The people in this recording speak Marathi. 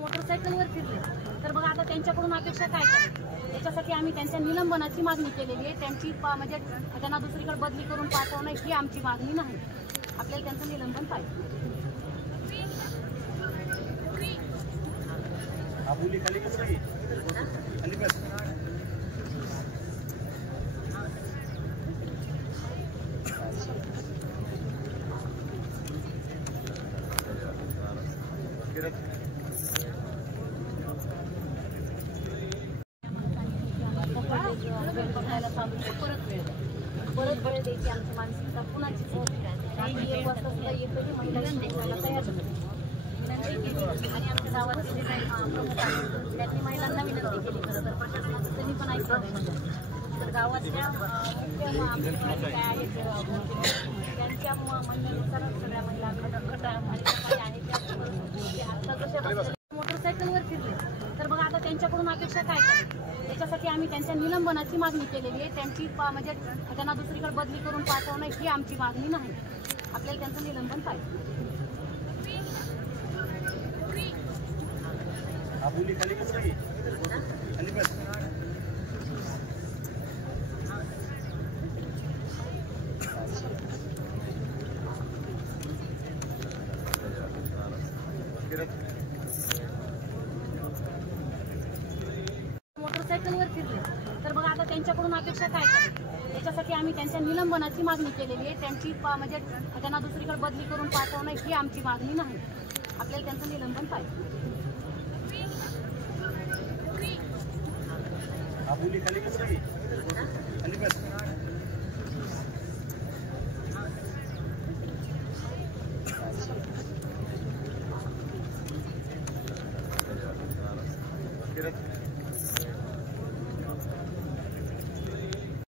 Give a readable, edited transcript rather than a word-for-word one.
मोटरसायकलवर फिरले तर बघा आता त्यांच्याकडून अपेक्षा काय करायची, त्याच्यासाठी आम्ही त्यांच्या निलंबनाची मागणी केलेली आहे. त्यांची म्हणजे त्यांना दुसरीकडे बदली करून पाठवणं ही आमची मागणी नाही. आपल्याला त्यांचं निलंबन पाहिजे. परत वेळ द्यायची आमची मानसिकता कुणाची एक वाजता सुद्धा येतो की महिला तयार होते विनंती केली. आणि आमच्या गावात जे काही प्रमुख आहेत त्यांनी महिलांना विनंती केली. खरं तर प्रशासनाचं त्यांनी पण ऐकलं. तर गावातल्या मुख्य काय आहेत त्यांच्या म्हणण्यानुसार सगळ्या महिला गट आहेत आता जशा मोटरसायकलवर फिरले तर बघा आता त्यांच्याकडून अपेक्षा काय करायची, त्याच्यासाठी आम्ही त्यांच्या निलंबनाची मागणी केलेली आहे. त्यांची म्हणजे त्यांना दुसरीकडे बदली करून पाठवणं ही आमची मागणी नाही. आपल्याला त्यांचं निलंबन पाहिजे. मोटरसायकलवर फिरले तर बघा आता त्यांच्याकडून अपेक्षा काय करायची, त्याच्यासाठी आम्ही त्यांच्या निलंबनाची मागणी केलेली आहे. त्यांची म्हणजे त्यांना दुसरीकडे बदली करून पाठवणं ही आमची मागणी नाही. आपल्याला त्यांचं निलंबन पाहिजे. Gracias.